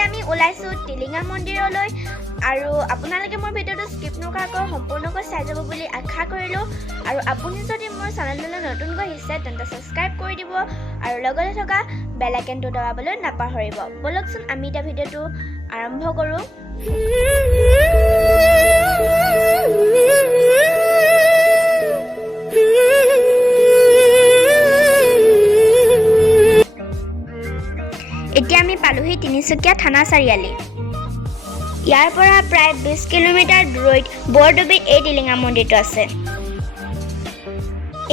এতিয়া আমি ওলাইছো টিলিঙা মন্দিৰলৈ আৰু আপোনালোকে মোৰ ভিডিঅ'টো স্কিপ নকৰাকৈ সম্পূৰ্ণকৈ চাই যাব বুলি আশা কৰিলোঁ আৰু আপুনি যদি মোৰ চেনেললৈ নতুনকৈ আহিছে তেন্তে ছাবস্ক্ৰাইব কৰি দিব আৰু লগতে থকা বেল আইকনটো দবাবলৈ নাপাহৰিব। বলকচোন আমি এতিয়া ভিডিঅ'টো আৰম্ভ কৰোঁ। এতিয়া আমি পালোহি তিনিচুকীয়া থানা চাৰিআলি। ইয়াৰ পৰা প্ৰায় 20 কিলোমিটাৰ দূৰৈত বৰডুবিত এই টিলিঙা মন্দিৰটো আছে।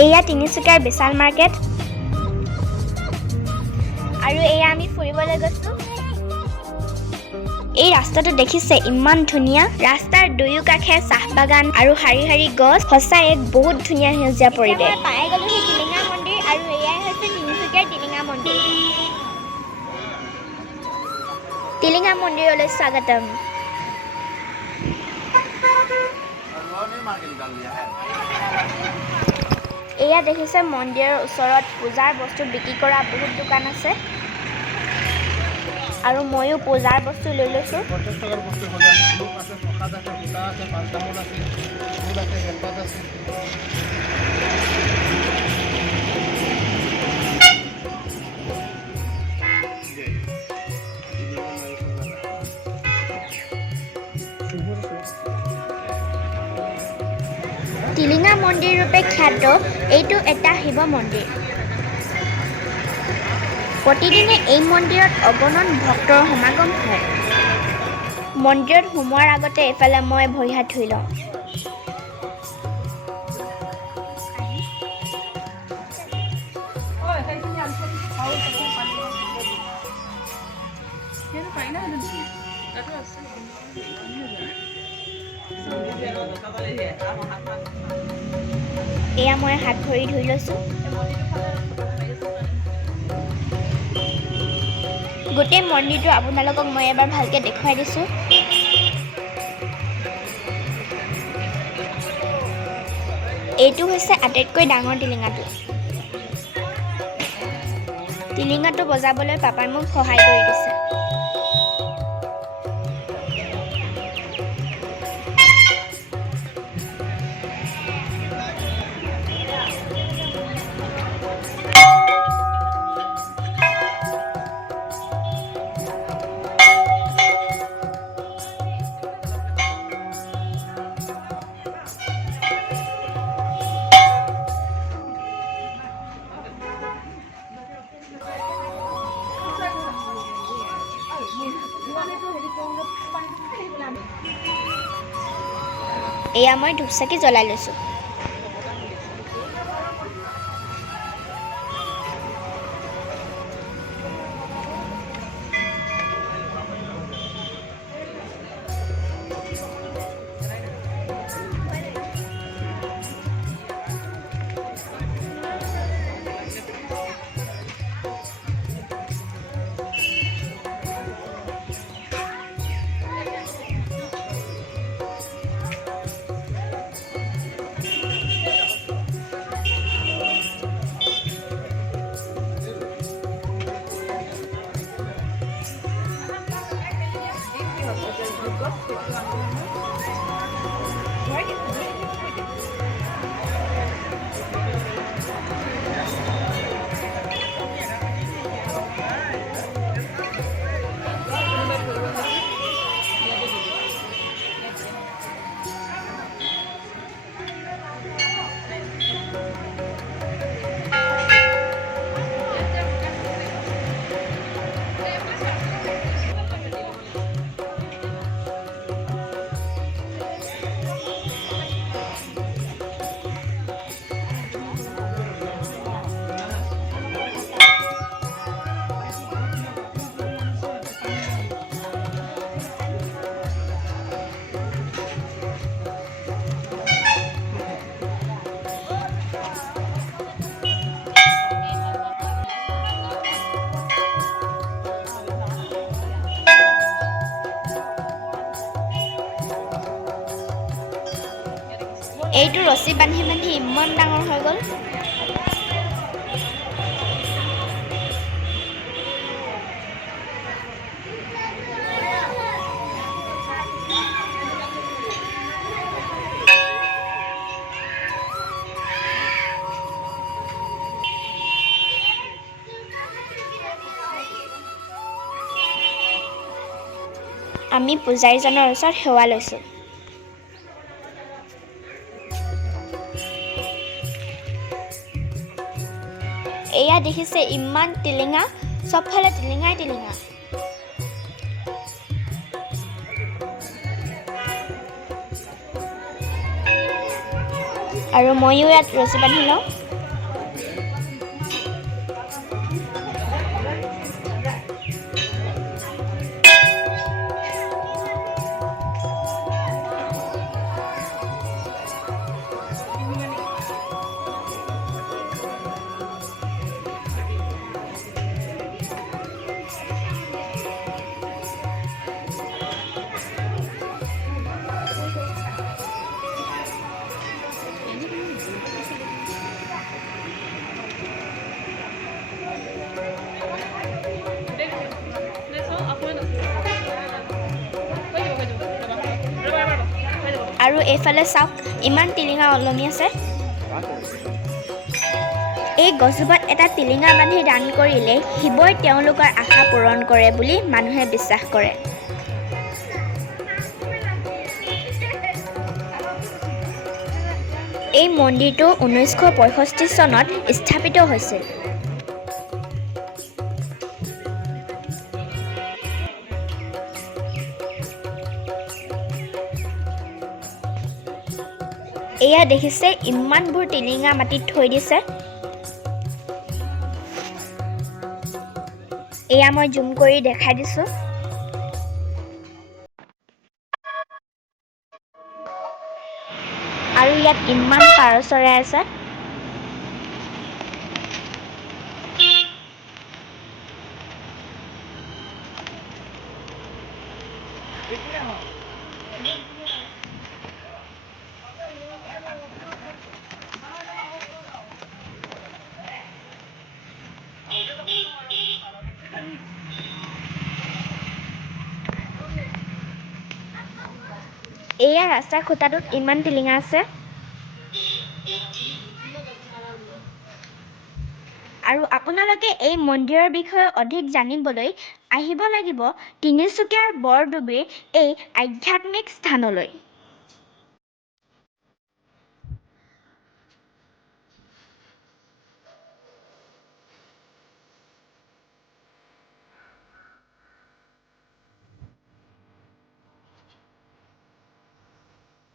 এয়া তিনিচুকীয়াৰ বিশাল মাৰ্কেট আৰু এয়া আমি ফুৰিবলৈ গৈছোঁ। এই ৰাস্তাটো দেখিছে ইমান ধুনীয়া। ৰাস্তাৰ দুয়ো কাষে চাহ বাগান আৰু শাৰী শাৰী গছ, সঁচাই এক বহুত ধুনীয়া সেউজীয়া পৰিৱেশ। পাই গ'লো সেই টিলিঙা মন্দিৰ আৰু এয়াই হৈছে তিনিচুকীয়াৰ টিলিঙা মন্দিৰ। টিলিঙা মন্দিৰলৈ স্বাগতম। এয়া দেখিছে মন্দিৰৰ ওচৰত পূজাৰ বস্তু বিক্ৰী কৰা বহুত দোকান আছে আৰু ময়ো পূজাৰ বস্তু লৈ লৈছোঁ। টিলিঙা মন্দিৰ ৰূপে খ্যাত এইটো এটা শিৱ মন্দিৰ। প্ৰতিদিনে এই মন্দিৰত অগণন ভক্তৰ সমাগম হয়। মন্দিৰত সোমোৱাৰ আগতে এইফালে মই ভৰি হাত ধুই লওঁ। এয়া মই হাত ভৰি ধুই লৈছোঁ। গোটেই মন্দিৰটো আপোনালোকক মই এবাৰ ভালকৈ দেখুৱাই দিছোঁ। এইটো হৈছে আটাইতকৈ ডাঙৰ টিলিঙাটো। টিলিঙাটো বজাবলৈ পাপাই মোক সহায় কৰি দিছে। এয়া মই ধূপচাকি জ্বলাই লৈছোঁ। এইটো ৰছী বান্ধি বান্ধি ইমান ডাঙৰ হৈ গ'ল। আমি পূজাৰীজনৰ ওচৰত সেৱা লৈছোঁ। এয়া দেখিছে ইমান টিলিঙা, চবফালে টিলিঙাই টিলিঙা। আৰু ময়ো ইয়াত ৰছী বান্ধি লওঁ। আৰু এইফালে চাওক ইমান টিলিঙা ওলমি আছে। এই গছজোপাত এটা টিলিঙা বান্ধি দান কৰিলে শিৱই তেওঁলোকৰ আশা পূৰণ কৰে বুলি মানুহে বিশ্বাস কৰে। এই মন্দিৰটো 1965 চনত স্থাপিত হৈছিল। এয়া দেখিছে ইমানবোৰ টিলিঙা মাটিত থৈ দিছে। এয়া মই জুম কৰি দেখাই দিছোঁ। আৰু ইয়াত ইমান পাৰ চৰাই আছে। এয়া ৰাস্তাৰ খুঁটাটোত ইমান টিলিঙা আছে। আৰু আপোনালোকে এই মন্দিৰৰ বিষয়ে অধিক জানিবলৈ আহিব লাগিব তিনিচুকীয়াৰ বৰডুবিৰ এই আধ্যাত্মিক স্থানলৈ।